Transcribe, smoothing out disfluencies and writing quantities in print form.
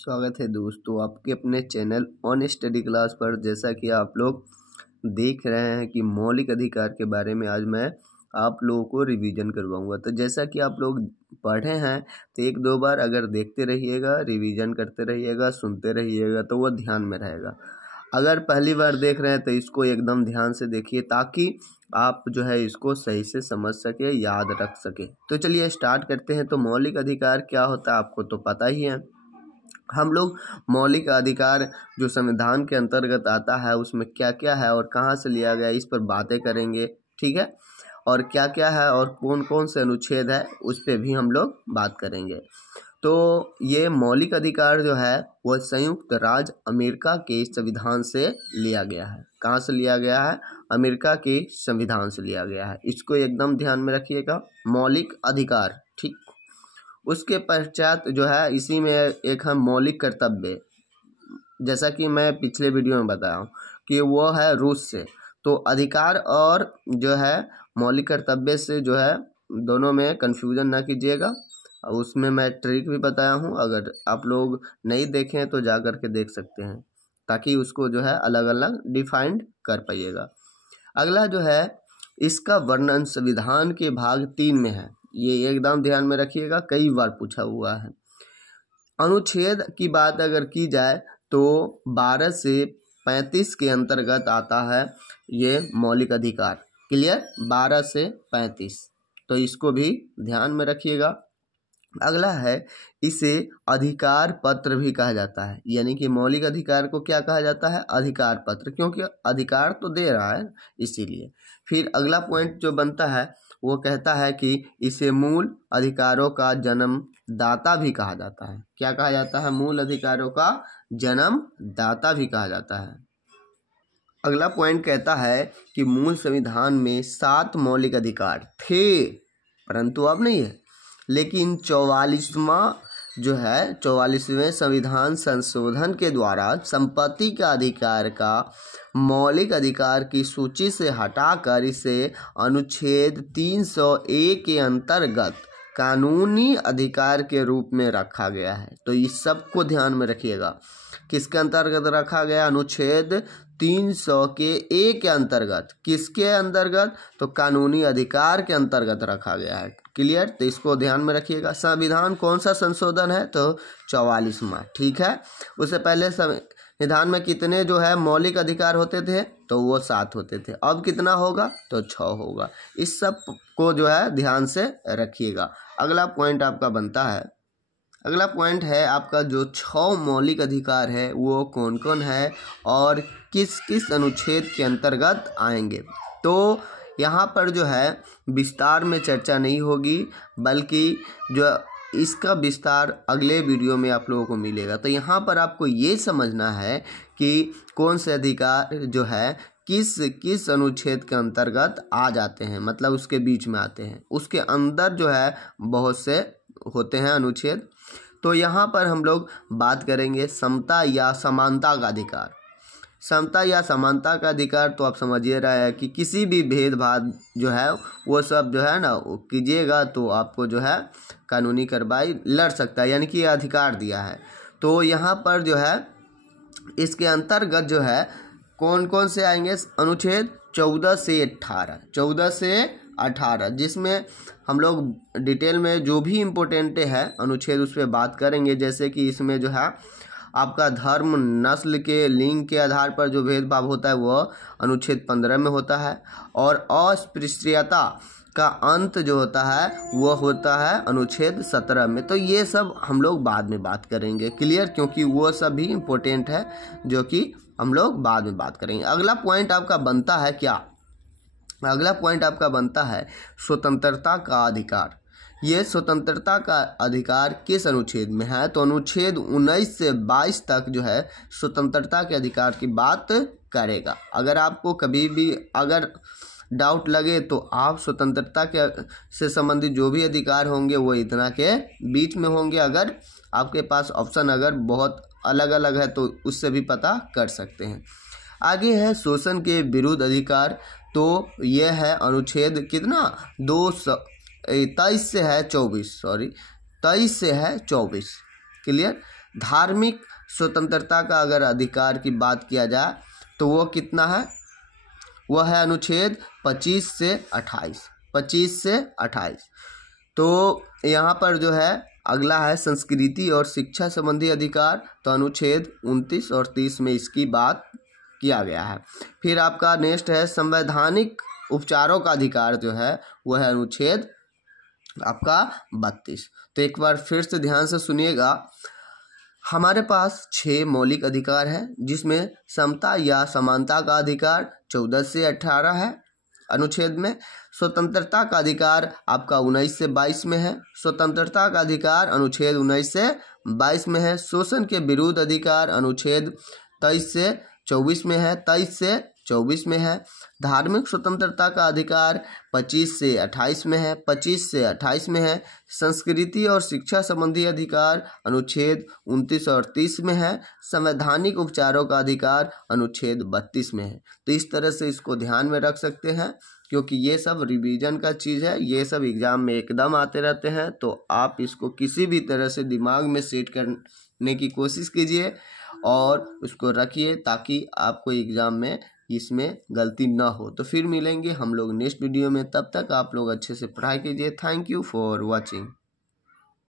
स्वागत है दोस्तों आपके अपने चैनल ऑन स्टडी क्लास पर। जैसा कि आप लोग देख रहे हैं कि मौलिक अधिकार के बारे में आज मैं आप लोगों को रिवीजन करवाऊंगा। तो जैसा कि आप लोग पढ़े हैं तो एक दो बार अगर देखते रहिएगा, रिवीजन करते रहिएगा, सुनते रहिएगा तो वो ध्यान में रहेगा। अगर पहली बार देख रहे हैं तो इसको एकदम ध्यान से देखिए ताकि आप जो है इसको सही से समझ सके, याद रख सके। तो चलिए स्टार्ट करते हैं। तो मौलिक अधिकार क्या होता है आपको तो पता ही है। हम लोग मौलिक अधिकार जो संविधान के अंतर्गत आता है उसमें क्या क्या है और कहाँ से लिया गया इस पर बातें करेंगे, ठीक है। और क्या क्या है और कौन कौन से अनुच्छेद है उस पर भी हम लोग बात करेंगे। तो ये मौलिक अधिकार जो है वह संयुक्त राज्य अमेरिका के संविधान से लिया गया है। कहाँ से लिया गया है? अमेरिका के संविधान से लिया गया है। इसको एकदम ध्यान में रखिएगा, मौलिक अधिकार, ठीक। उसके पश्चात जो है इसी में एक है मौलिक कर्तव्य। जैसा कि मैं पिछले वीडियो में बताया हूँ कि वो है रूस से। तो अधिकार और जो है मौलिक कर्तव्य से जो है दोनों में कंफ्यूजन ना कीजिएगा। उसमें मैं ट्रिक भी बताया हूँ, अगर आप लोग नहीं देखें तो जा कर के देख सकते हैं ताकि उसको जो है अलग अलग डिफाइंड कर पाइएगा। अगला जो है इसका वर्णन संविधान के भाग 3 में है। ये एकदम ध्यान में रखिएगा, कई बार पूछा हुआ है। अनुच्छेद की बात अगर की जाए तो 12 से 35 के अंतर्गत आता है ये मौलिक अधिकार। क्लियर? 12 से 35, तो इसको भी ध्यान में रखिएगा। अगला है इसे अधिकार पत्र भी कहा जाता है, यानी कि मौलिक अधिकार को क्या कहा जाता है? अधिकार पत्र, क्योंकि अधिकार तो दे रहा है इसीलिए। फिर अगला पॉइंट जो बनता है वो कहता है कि इसे मूल अधिकारों का जन्मदाता भी कहा जाता है। क्या कहा जाता है? मूल अधिकारों का जन्मदाता भी कहा जाता है। अगला पॉइंट कहता है कि मूल संविधान में 7 मौलिक अधिकार थे, परंतु अब नहीं है। लेकिन 44वें संविधान संशोधन के द्वारा संपत्ति का अधिकार का मौलिक अधिकार की सूची से हटाकर इसे अनुच्छेद 301 के अंतर्गत कानूनी अधिकार के रूप में रखा गया है। तो इस सब को ध्यान में रखिएगा। किसके अंतर्गत रखा गया? अनुच्छेद 301 के अंतर्गत। किसके अंतर्गत? तो कानूनी अधिकार के अंतर्गत रखा गया है। क्लियर? तो इसको ध्यान में रखिएगा। संविधान कौन सा संशोधन है? तो 44वां, ठीक है। उससे पहले संविधान में कितने जो है मौलिक अधिकार होते थे? तो वो 7 होते थे। अब कितना होगा? तो 6 होगा। इस सब को जो है ध्यान से रखिएगा। अगला पॉइंट आपका बनता है, अगला पॉइंट है आपका जो 6 मौलिक अधिकार है वो कौन कौन है और किस किस अनुच्छेद के अंतर्गत आएंगे। तो यहाँ पर जो है विस्तार में चर्चा नहीं होगी, बल्कि जो इसका विस्तार अगले वीडियो में आप लोगों को मिलेगा। तो यहाँ पर आपको ये समझना है कि कौन से अधिकार जो है किस किस अनुच्छेद के अंतर्गत आ जाते हैं, मतलब उसके बीच में आते हैं। उसके अंदर जो है बहुत से होते हैं अनुच्छेद। तो यहाँ पर हम लोग बात करेंगे समता या समानता का अधिकार। समता या समानता का अधिकार तो आप समझिए रहे हैं कि किसी भी भेदभाव जो है वो सब जो है ना वो कीजिएगा तो आपको जो है कानूनी कार्रवाई लड़ सकता है, यानी कि अधिकार दिया है। तो यहाँ पर जो है इसके अंतर्गत जो है कौन कौन से आएंगे? अनुच्छेद 14 से 18, जिसमें हम लोग डिटेल में जो भी इम्पोर्टेंट है अनुच्छेद उस पर बात करेंगे। जैसे कि इसमें जो है आपका धर्म, नस्ल के, लिंग के आधार पर जो भेदभाव होता है वह अनुच्छेद 15 में होता है। और अस्पृश्यता का अंत जो होता है वह होता है अनुच्छेद 17 में। तो ये सब हम लोग बाद में बात करेंगे। क्लियर? क्योंकि वो सब भी इम्पोर्टेंट है जो कि हम लोग बाद में बात करेंगे। अगला पॉइंट आपका बनता है क्या? अगला पॉइंट आपका बनता है स्वतंत्रता का अधिकार। ये स्वतंत्रता का अधिकार किस अनुच्छेद में है? तो अनुच्छेद 19 से 22 तक जो है स्वतंत्रता के अधिकार की बात करेगा। अगर आपको कभी भी अगर डाउट लगे तो आप स्वतंत्रता के से संबंधित जो भी अधिकार होंगे वो इतना के बीच में होंगे। अगर आपके पास ऑप्शन अगर बहुत अलग अलग है तो उससे भी पता कर सकते हैं। आगे है शोषण के विरुद्ध अधिकार। तो यह है अनुच्छेद कितना? 23 से है 24, 23 से है 24। क्लियर? धार्मिक स्वतंत्रता का अगर अधिकार की बात किया जाए तो वो कितना है, वह है अनुच्छेद 25 से 28, 25 से 28। तो यहाँ पर जो है अगला है संस्कृति और शिक्षा संबंधी अधिकार, तो अनुच्छेद 29 और 30 में इसकी बात किया गया है। फिर आपका नेक्स्ट है संवैधानिक उपचारों का अधिकार, जो है वह है अनुच्छेद आपका 32। तो एक बार फिर से ध्यान से सुनिएगा, हमारे पास 6 मौलिक अधिकार है, जिसमें समता या समानता का अधिकार 14 से 18 है अनुच्छेद में। स्वतंत्रता का अधिकार आपका 19 से 22 में है, स्वतंत्रता का अधिकार अनुच्छेद 19 से 22 में है। शोषण के विरुद्ध अधिकार अनुच्छेद 23 से 24 में है, 23 से 24 में है। धार्मिक स्वतंत्रता का अधिकार 25 से 28 में है, 25 से 28 में है। संस्कृति और शिक्षा संबंधी अधिकार अनुच्छेद 29 और 30 में है। संवैधानिक उपचारों का अधिकार अनुच्छेद 32 में है। तो इस तरह से इसको ध्यान में रख सकते हैं, क्योंकि ये सब रिवीजन का चीज़ है, ये सब एग्ज़ाम में एकदम आते रहते हैं। तो आप इसको किसी भी तरह से दिमाग में सेट करने की कोशिश कीजिए और उसको रखिए, ताकि आपको एग्ज़ाम में इसमें गलती ना हो। तो फिर मिलेंगे हम लोग नेक्स्ट वीडियो में, तब तक आप लोग अच्छे से पढ़ाई कीजिए। Thank you for watching.